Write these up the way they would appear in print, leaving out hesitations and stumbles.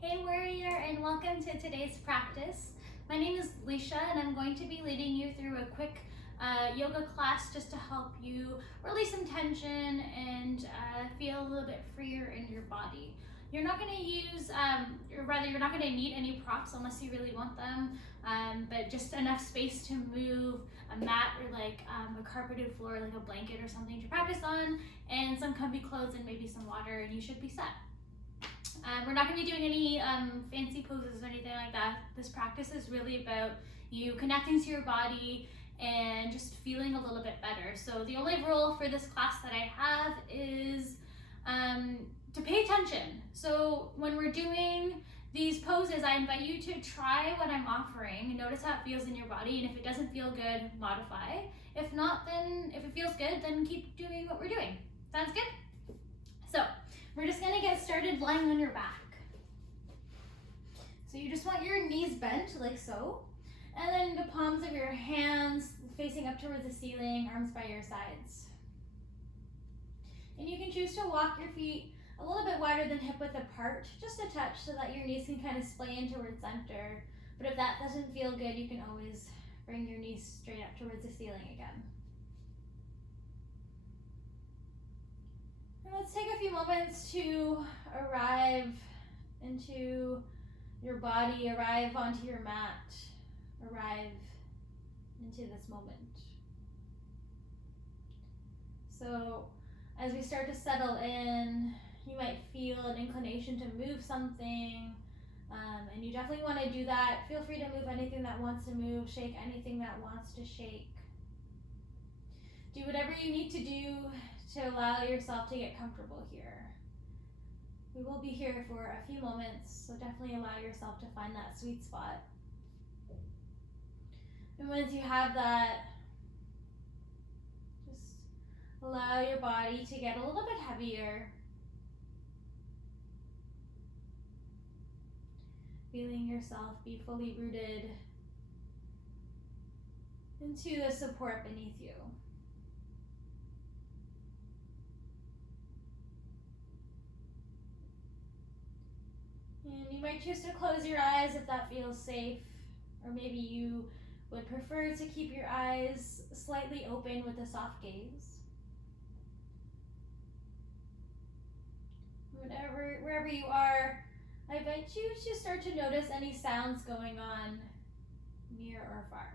Hey warrior, and welcome to today's practice. My name is Leisha and I'm going to be leading you through a quick yoga class just to help you release some tension and feel a little bit freer in your body. You're not going to use, or rather you're not going to need any props unless you really want them, but just enough space to move, a mat or like a carpeted floor like a blanket or something to practice on, and some comfy clothes and maybe some water, and you should be set. We're not going to be doing any fancy poses or anything like that. This practice is really about you connecting to your body and just feeling a little bit better. So the only rule for this class that I have is to pay attention. So when we're doing these poses, I invite you to try what I'm offering and notice how it feels in your body. And if it doesn't feel good, modify. If not, then if it feels good, then keep doing what we're doing. Sounds good? So we're just gonna get started lying on your back. So you just want your knees bent like so, and then the palms of your hands facing up towards the ceiling, arms by your sides. And you can choose to walk your feet a little bit wider than hip width apart, just a touch, so that your knees can kind of splay in towards center. But if that doesn't feel good, you can always bring your knees straight up towards the ceiling again. And let's take a few moments to arrive into your body, arrive onto your mat, arrive into this moment. So as we start to settle in, you might feel an inclination to move something, and you definitely want to do that. Feel free to move anything that wants to move, shake anything that wants to shake. Do whatever you need to do to allow yourself to get comfortable here. We will be here for a few moments, so definitely allow yourself to find that sweet spot. And once you have that, just allow your body to get a little bit heavier. Feeling yourself be fully rooted into the support beneath you. And you might choose to close your eyes if that feels safe, or maybe you would prefer to keep your eyes slightly open with a soft gaze. Wherever you are, I invite you to start to notice any sounds going on near or far.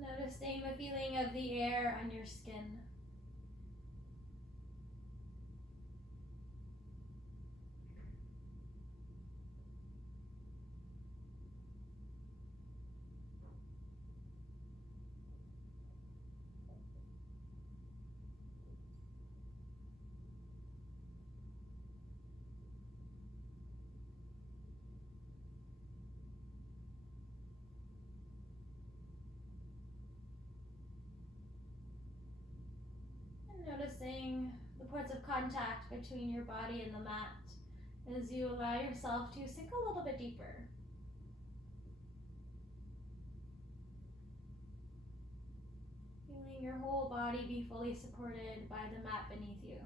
Noticing the feeling of the air on your skin. Noticing the points of contact between your body and the mat as you allow yourself to sink a little bit deeper. Feeling your whole body be fully supported by the mat beneath you.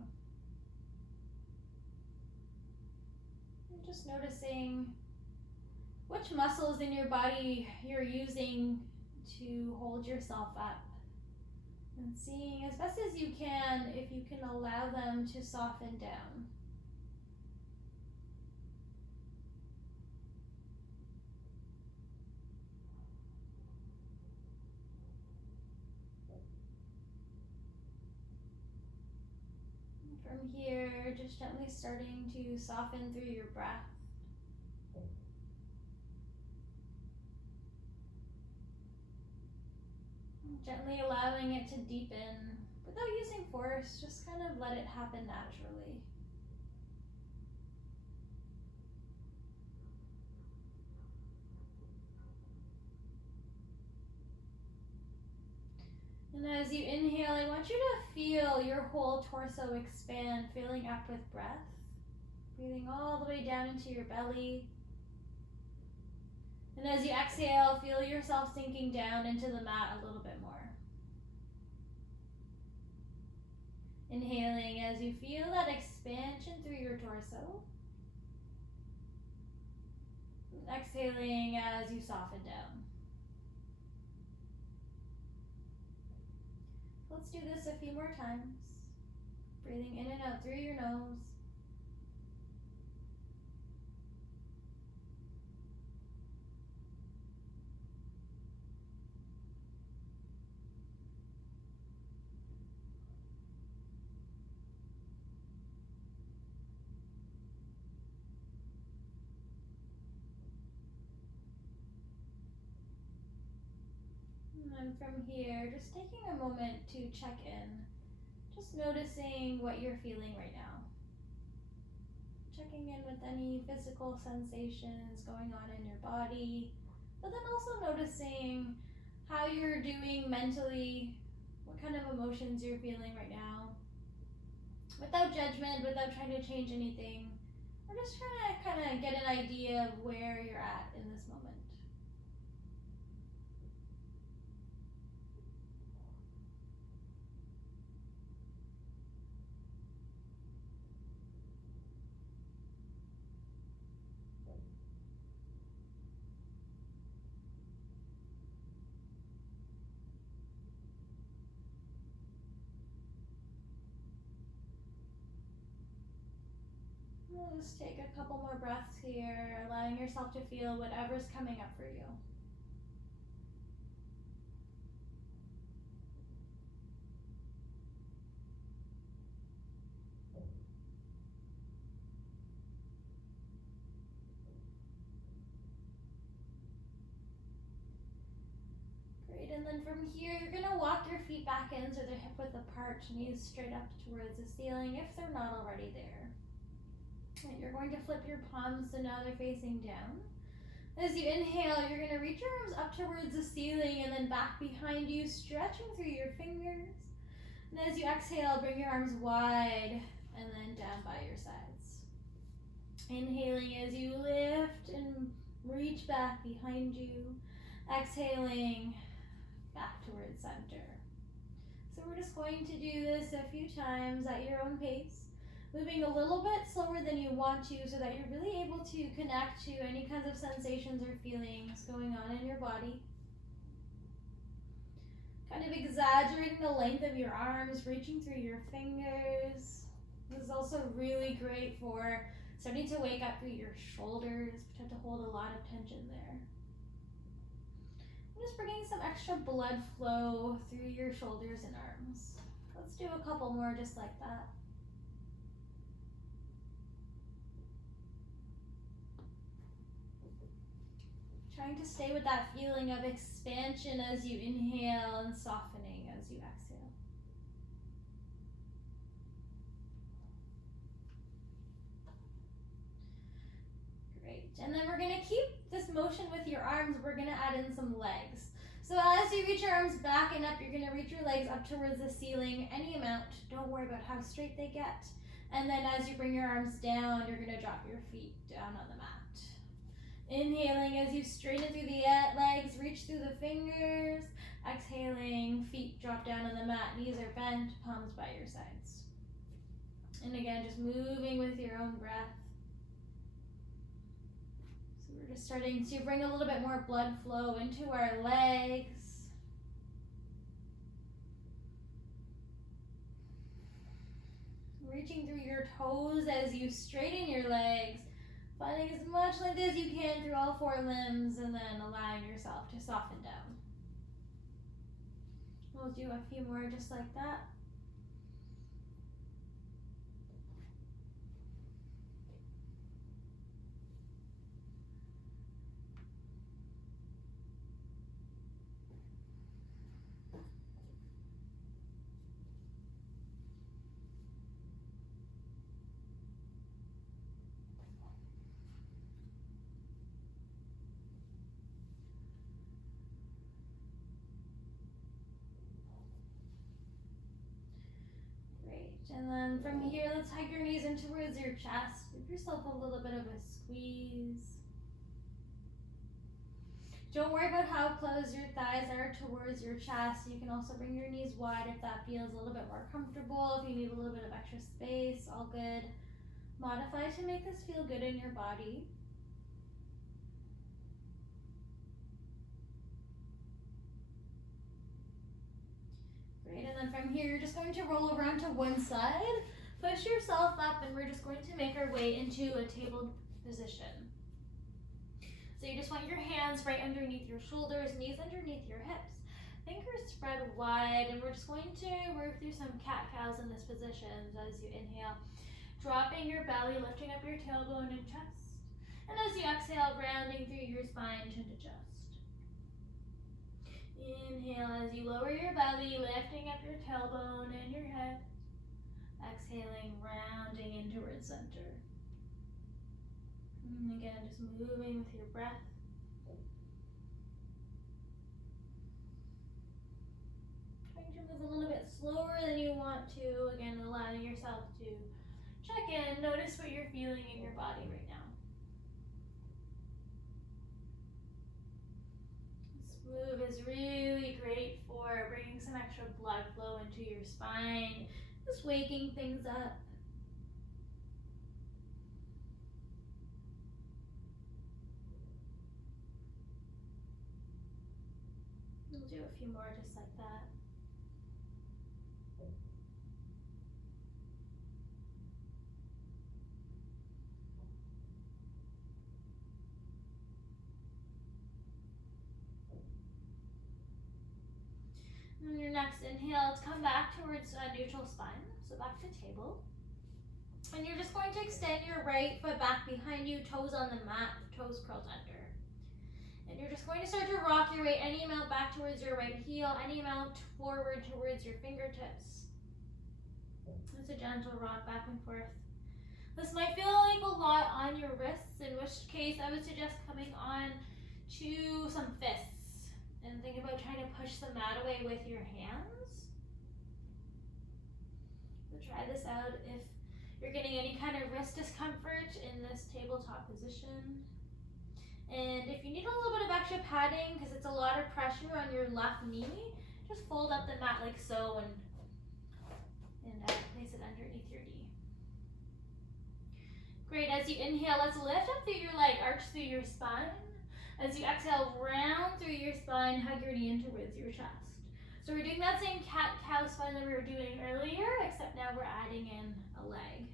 And just noticing which muscles in your body you're using to hold yourself up. And seeing as best as you can if you can allow them to soften down. And from here, just gently starting to soften through your breath. Gently allowing it to deepen without using force, just kind of let it happen naturally. And as you inhale, I want you to feel your whole torso expand, filling up with breath. Breathing all the way down into your belly. And as you exhale, feel yourself sinking down into the mat a little bit more. Inhaling as you feel that expansion through your torso. And exhaling as you soften down. Let's do this a few more times. Breathing in and out through your nose. And from here, just taking a moment to check in. Just noticing what you're feeling right now. Checking in with any physical sensations going on in your body, but then also noticing how you're doing mentally, what kind of emotions you're feeling right now. Without judgment, without trying to change anything. We're just trying to kind of get an idea of where you're at in this moment. We'll just take a couple more breaths here, allowing yourself to feel whatever's coming up for you. Great, and then from here, you're gonna walk your feet back in so they're hip width apart, knees straight up towards the ceiling if they're not already there. And you're going to flip your palms so now they're facing down. As you inhale, you're going to reach your arms up towards the ceiling and then back behind you, stretching through your fingers. And as you exhale, bring your arms wide and then down by your sides. Inhaling as you lift and reach back behind you. Exhaling back towards center. So we're just going to do this a few times at your own pace. Moving a little bit slower than you want to so that you're really able to connect to any kinds of sensations or feelings going on in your body. Kind of exaggerating the length of your arms, reaching through your fingers. This is also really great for starting to wake up through your shoulders, which have to hold a lot of tension there. I'm just bringing some extra blood flow through your shoulders and arms. Let's do a couple more just like that. Trying to stay with that feeling of expansion as you inhale and softening as you exhale. Great, and then we're gonna keep this motion with your arms. We're gonna add in some legs. So as you reach your arms back and up, you're gonna reach your legs up towards the ceiling, any amount. Don't worry about how straight they get. And then as you bring your arms down, you're gonna drop your feet down on the mat. Inhaling as you straighten through the legs, reach through the fingers. Exhaling, feet drop down on the mat, knees are bent, palms by your sides. And again, just moving with your own breath. So we're just starting to bring a little bit more blood flow into our legs. Reaching through your toes as you straighten your legs. Finding as much length as you can through all four limbs and then allowing yourself to soften down. We'll do a few more just like that. And then from here, let's hug your knees in towards your chest. Give yourself a little bit of a squeeze. Don't worry about how close your thighs are towards your chest. You can also bring your knees wide if that feels a little bit more comfortable. If you need a little bit of extra space, all good. Modify to make this feel good in your body. Great, and then from here, you're just going to roll over onto one side. Push yourself up, and we're just going to make our way into a table position. So you just want your hands right underneath your shoulders, knees underneath your hips. Fingers spread wide, and we're just going to work through some cat-cows in this position. So as you inhale, dropping your belly, lifting up your tailbone and chest. And as you exhale, rounding through your spine, chin to chest. Inhale as you lower your belly, lifting up your tailbone and your head. Exhaling, rounding in towards center. And again, just moving with your breath. Trying to move a little bit slower than you want to. Again, allowing yourself to check in, notice what you're feeling in your body right now. This move is really great for bringing some extra blood flow into your spine, just waking things up. We'll do a few more just like that. And your next inhale, let's come back towards a neutral spine. So back to table. And you're just going to extend your right foot back behind you, toes on the mat, toes curled under. And you're just going to start to rock your weight any amount back towards your right heel, any amount forward towards your fingertips. It's a gentle rock back and forth. This might feel like a lot on your wrists, in which case I would suggest coming on to some fists. And think about trying to push the mat away with your hands. So try this out if you're getting any kind of wrist discomfort in this tabletop position. And if you need a little bit of extra padding because it's a lot of pressure on your left knee, just fold up the mat like so and place it underneath your knee. Great, as you inhale, let's lift up through your leg, arch through your spine. As you exhale, round through your spine, hug your knee in towards your chest. So we're doing that same cat-cow spine that we were doing earlier, except now we're adding in a leg.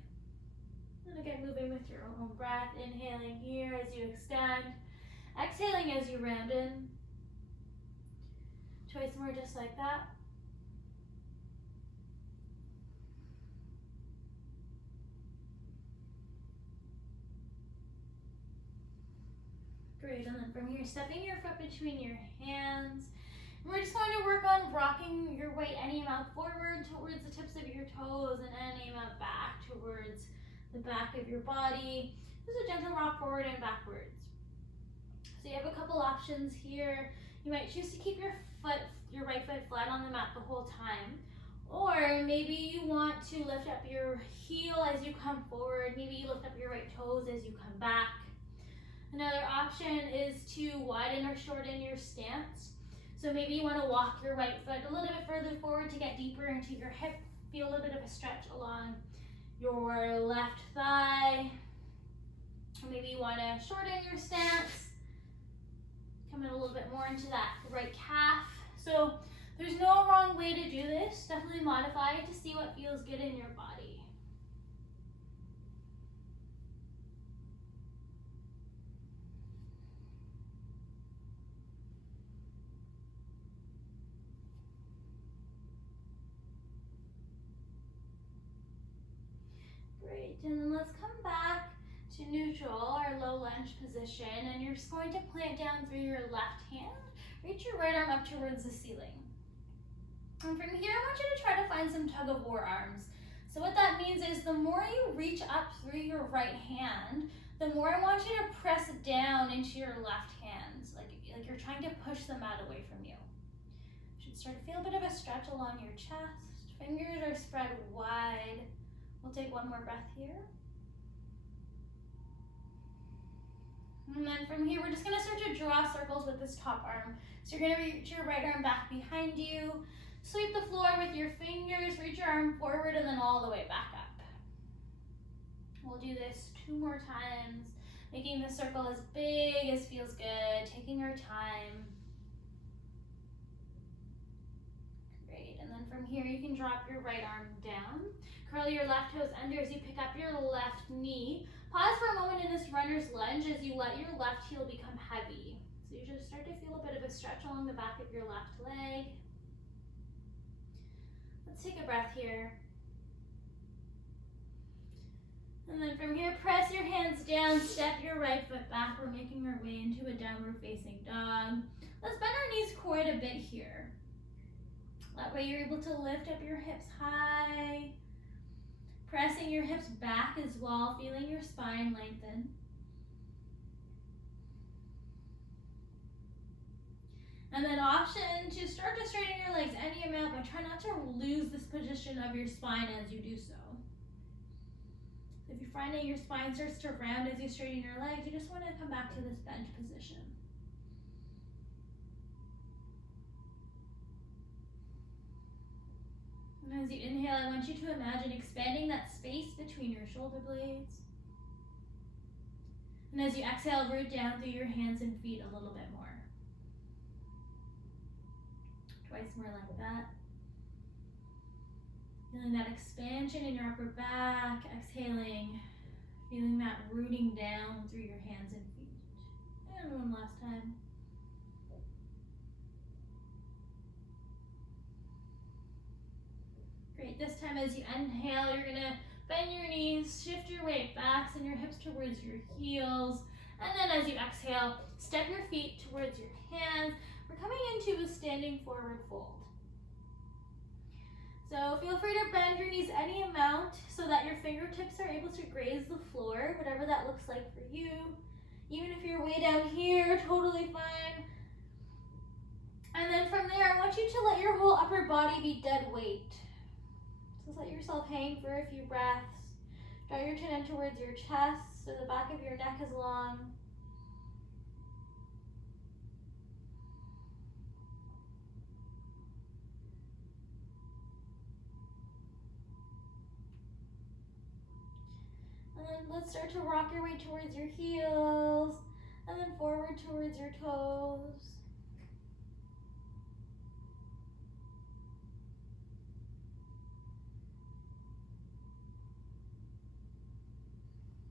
And again, moving with your own breath, inhaling here as you extend, exhaling as you round in. Twice more just like that. Great, and then from here, stepping your foot between your hands. And we're just going to work on rocking your weight any amount forward towards the tips of your toes and any amount back towards the back of your body. Just a gentle rock forward and backwards. So you have a couple options here. You might choose to keep your right foot flat on the mat the whole time. Or maybe you want to lift up your heel as you come forward. Maybe you lift up your right toes as you come back. Another option is to widen or shorten your stance. So maybe you want to walk your right foot a little bit further forward to get deeper into your hip. Feel a little bit of a stretch along your left thigh. Or maybe you want to shorten your stance. Come in a little bit more into that right calf. So there's no wrong way to do this. Definitely modify it to see what feels good in your body. Great, and then let's come back to neutral, our low lunge position, and you're just going to plant down through your left hand. Reach your right arm up towards the ceiling. And from here, I want you to try to find some tug of war arms. So what that means is the more you reach up through your right hand, the more I want you to press down into your left hand, like you're trying to push the mat away from you. You should start to feel a bit of a stretch along your chest. Fingers are spread wide. We'll take one more breath here. And then from here, we're just gonna start to draw circles with this top arm. So you're gonna reach your right arm back behind you, sweep the floor with your fingers, reach your arm forward, and then all the way back up. We'll do this 2 more times, making the circle as big as feels good, taking our time. Great, and then from here, you can drop your right arm down. Curl your left toes under as you pick up your left knee. Pause for a moment in this runner's lunge as you let your left heel become heavy. So you should start to feel a bit of a stretch along the back of your left leg. Let's take a breath here. And then from here, press your hands down, step your right foot back. We're making our way into a downward facing dog. Let's bend our knees quite a bit here. That way you're able to lift up your hips high, pressing your hips back as well, feeling your spine lengthen. And then option to start to straighten your legs any amount, but try not to lose this position of your spine as you do so. If you're finding your spine starts to round as you straighten your legs, you just want to come back to this bend position. And as you inhale, I want you to imagine expanding that space between your shoulder blades. And as you exhale, root down through your hands and feet a little bit more. Twice more like that. Feeling that expansion in your upper back, exhaling, feeling that rooting down through your hands and feet. And one last time. Great, this time as you inhale, you're gonna bend your knees, shift your weight back, send your hips towards your heels, and then as you exhale, step your feet towards your hands. We're coming into a standing forward fold. So feel free to bend your knees any amount so that your fingertips are able to graze the floor, whatever that looks like for you. Even if you're way down here, totally fine. And then from there, I want you to let your whole upper body be dead weight. So let yourself hang for a few breaths. Draw your chin in towards your chest so the back of your neck is long. And then let's start to rock your way towards your heels and then forward towards your toes.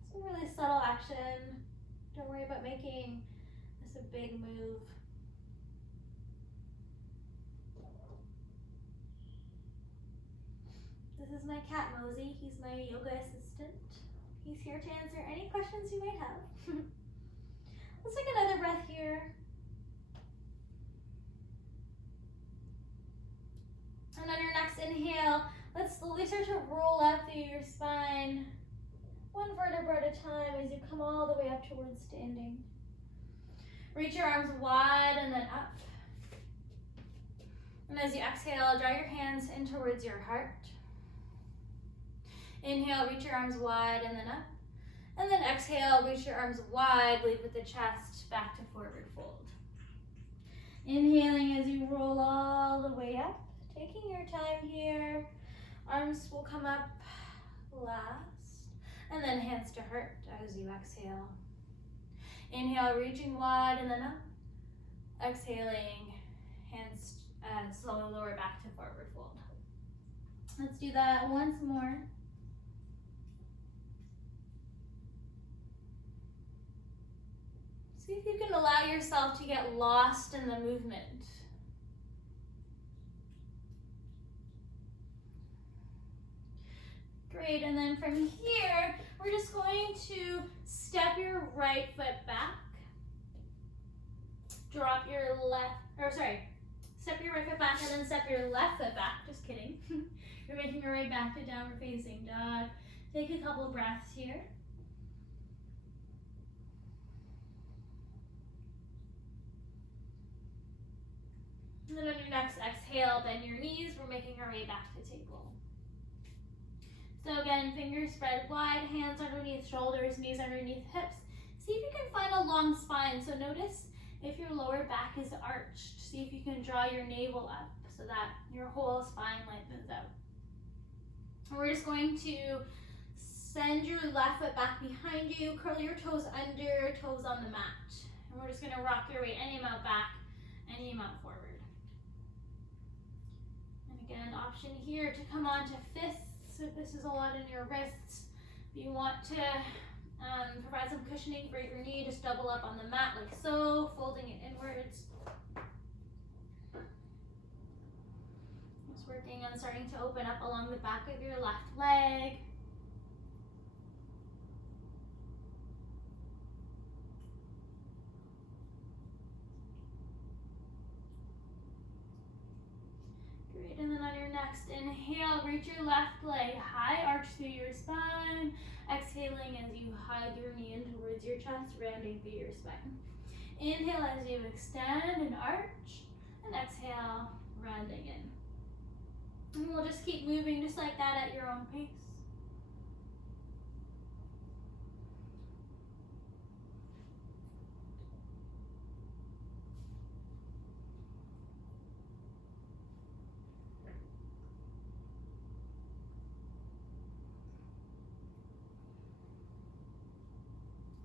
It's a really subtle action. Don't worry about making this a big move. This is my cat Mosey. He's my yoga assistant. He's here to answer any questions you might have. Let's take another breath here. And on your next inhale, let's slowly start to roll up through your spine, one vertebra at a time as you come all the way up towards standing. Reach your arms wide and then up. And as you exhale, draw your hands in towards your heart. Inhale, reach your arms wide and then up. And then exhale, reach your arms wide, lead with the chest back to forward fold. Inhaling as you roll all the way up, taking your time here. Arms will come up last, and then hands to heart as you exhale. Inhale, reaching wide and then up. Exhaling, hands slowly lower back to forward fold. Let's do that once more. See if you can allow yourself to get lost in the movement. Great, and then from here, we're just going to step your right foot back. Step your right foot back and then step your left foot back. Just kidding. You're making your way back to downward facing dog. Take a couple breaths here. And then on your next exhale, bend your knees. We're making our way back to table. So again, fingers spread wide, hands underneath shoulders, knees underneath hips. See if you can find a long spine. So notice if your lower back is arched. See if you can draw your navel up so that your whole spine lengthens out. And we're just going to send your left foot back behind you, curl your toes under, toes on the mat. And we're just gonna rock your weight any amount back, any amount forward. And again, option here to come on to fists if this is a lot in your wrists. If you want to provide some cushioning for your knee, just double up on the mat like so, folding it inwards. Just working on starting to open up along the back of your left leg. Great, and then on your next inhale, reach your left leg high, arch through your spine. Exhaling as you hug your knee in towards your chest, rounding through your spine. Inhale as you extend and arch, and exhale, rounding in. And we'll just keep moving just like that at your own pace.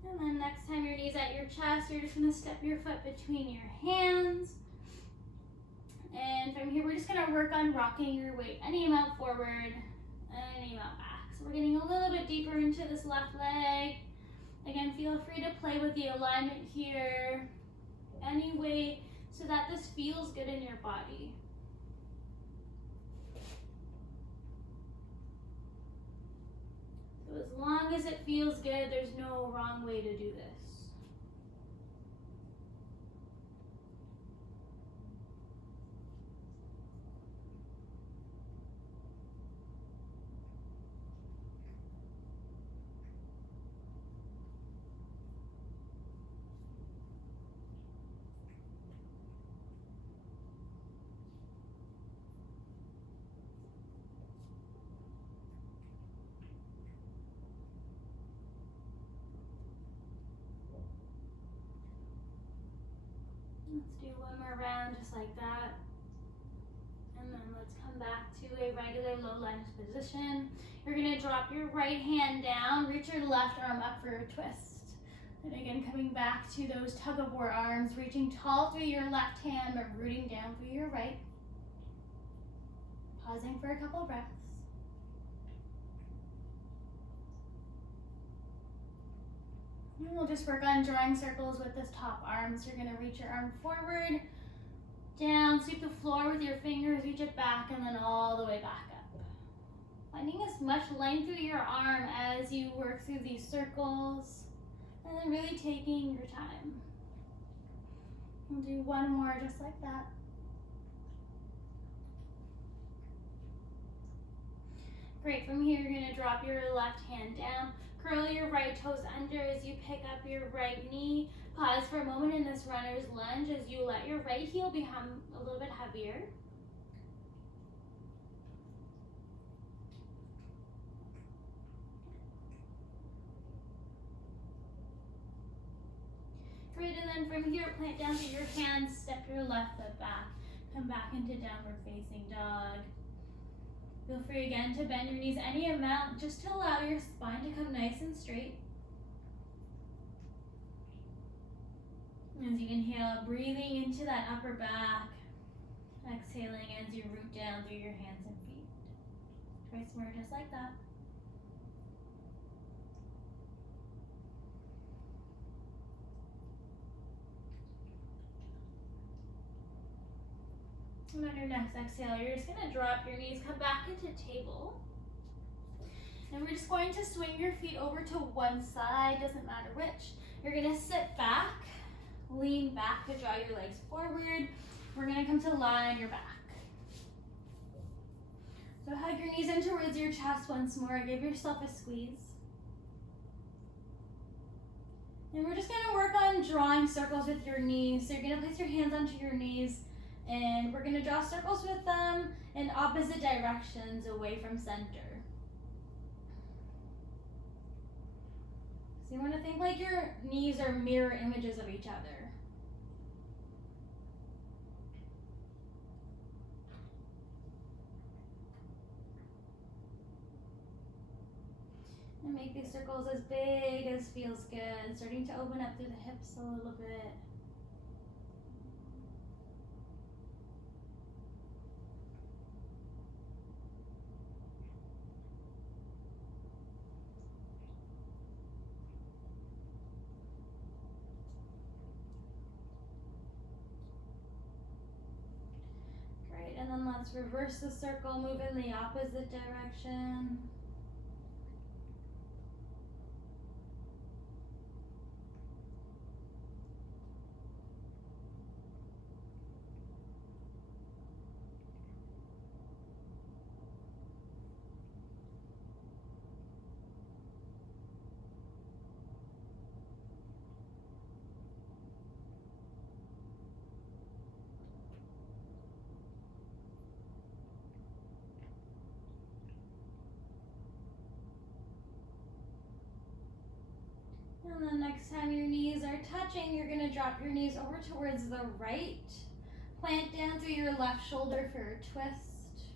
And then next time your knee's at your chest, you're just gonna step your foot between your hands. And from here, we're just gonna work on rocking your weight any amount forward, any amount back. So we're getting a little bit deeper into this left leg. Again, feel free to play with the alignment here, any way, so that this feels good in your body. So as long as it feels good, there's no wrong way to do this. Let's do one more round just like that. And then let's come back to a regular low lunge position. You're gonna drop your right hand down, reach your left arm up for a twist. And again, coming back to those tug of war arms, reaching tall through your left hand, but rooting down through your right. Pausing for a couple breaths. And we'll just work on drawing circles with this top arm. So you're gonna reach your arm forward, down, sweep the floor with your fingers, reach it back, and then all the way back up. Finding as much length through your arm as you work through these circles, and then really taking your time. We'll do one more just like that. Great, from here you're gonna drop your left hand down, curl your right toes under as you pick up your right knee. Pause for a moment in this runner's lunge as you let your right heel become a little bit heavier. Great, and then from here, plant down to your hands, step your left foot back, come back into downward facing dog. Feel free again to bend your knees any amount just to allow your spine to come nice and straight. As you inhale, breathing into that upper back, exhaling as you root down through your hands and feet. Twice more just like that. And on your next exhale, you're just gonna drop your knees, come back into table. And we're just going to swing your feet over to one side, doesn't matter which. You're gonna sit back, lean back to draw your legs forward. We're gonna come to lie on your back. So hug your knees in towards your chest once more, give yourself a squeeze. And we're just gonna work on drawing circles with your knees. So you're gonna place your hands onto your knees, and we're gonna draw circles with them in opposite directions away from center. So you want to think like your knees are mirror images of each other. And make these circles as big as feels good, starting to open up through the hips a little bit. Great, and then let's reverse the circle, move in the opposite direction. And then next time your knees are touching, you're gonna drop your knees over towards the right. Plant down through your left shoulder for a twist.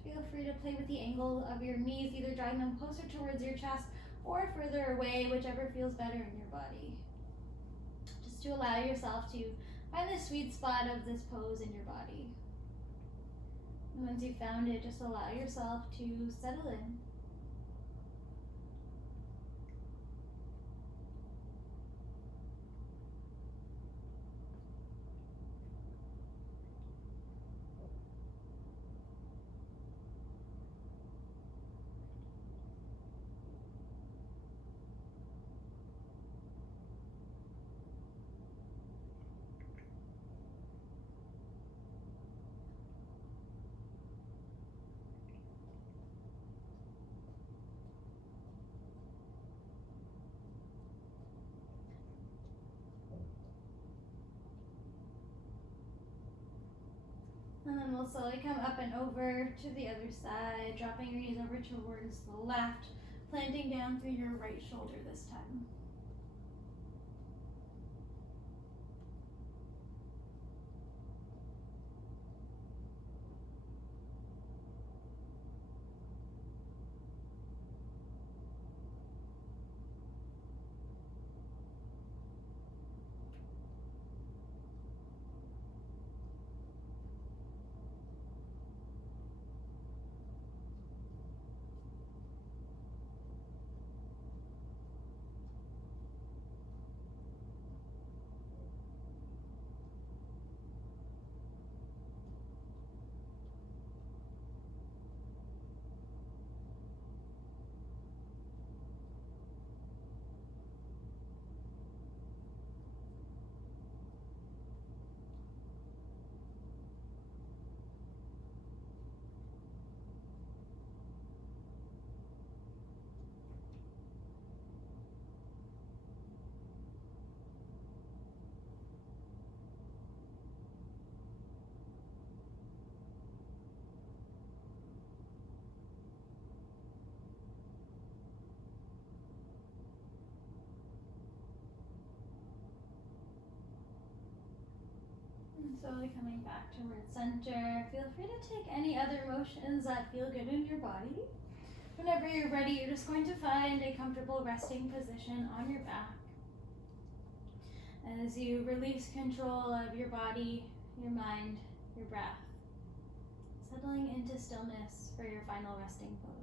Feel free to play with the angle of your knees, either drawing them closer towards your chest or further away, whichever feels better in your body. Just to allow yourself to find the sweet spot of this pose in your body. And once you've found it, just allow yourself to settle in. And then we'll slowly come up and over to the other side, dropping your knees over towards the left, planting down through your right shoulder this time. And slowly coming back towards center. Feel free to take any other motions that feel good in your body. Whenever you're ready, you're just going to find a comfortable resting position on your back. As you release control of your body, your mind, your breath, settling into stillness for your final resting pose.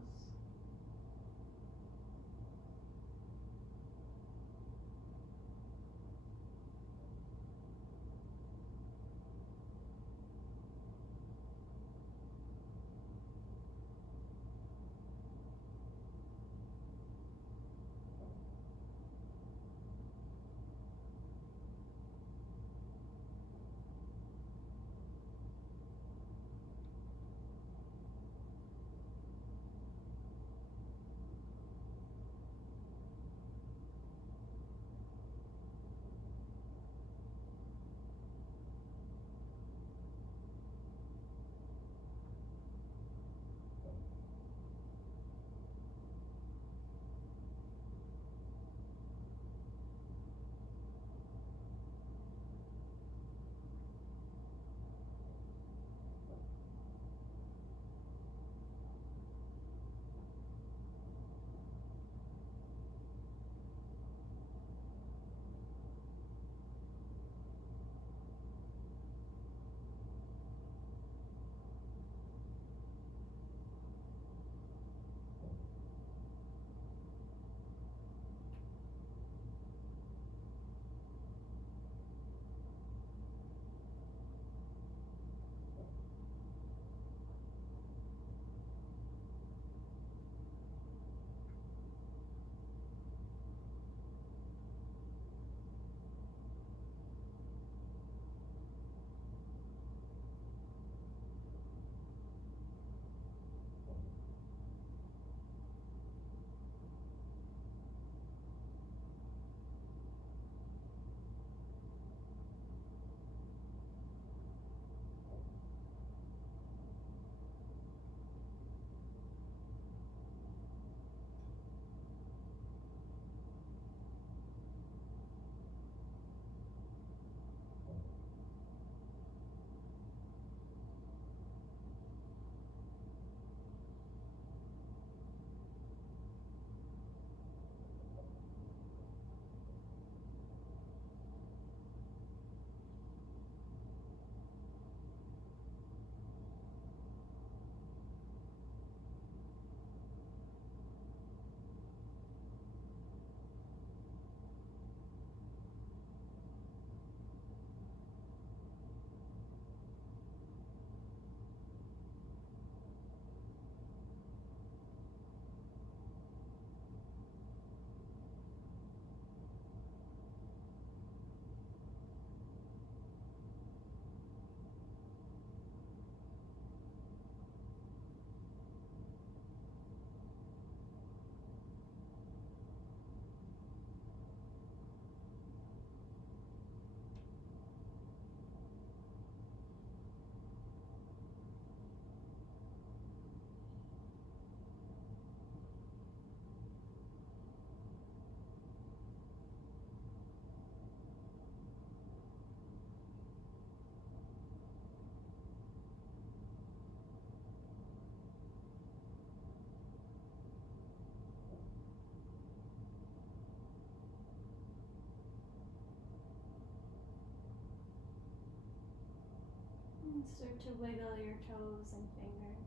Start to wiggle your toes and fingers.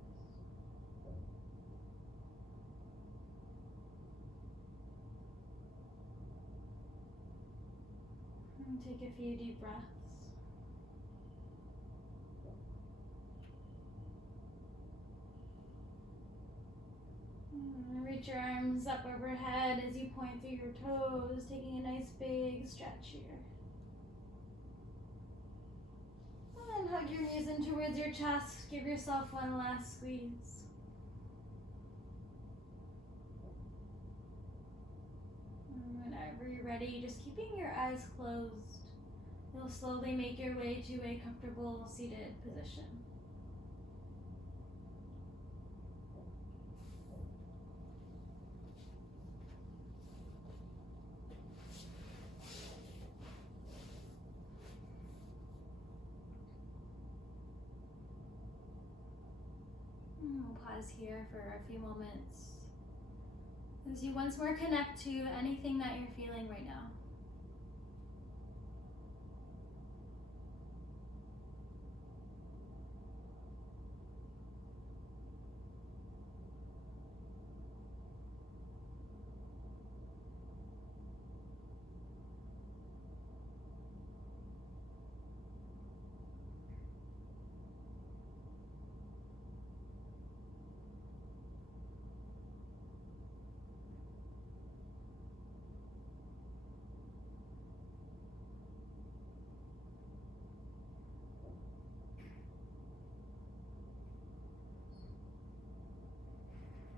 And take a few deep breaths. And reach your arms up overhead as you point through your toes, taking a nice big stretch here. And hug your knees in towards your chest. Give yourself one last squeeze. And whenever you're ready, just keeping your eyes closed, you'll slowly make your way to a comfortable seated position. We'll pause here for a few moments as you once more connect to anything that you're feeling right now.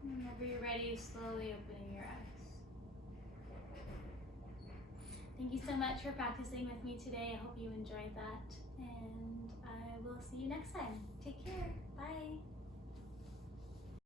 Whenever you're ready, slowly opening your eyes. Thank you so much for practicing with me today. I hope you enjoyed that, and I will see you next time. Take care. Bye.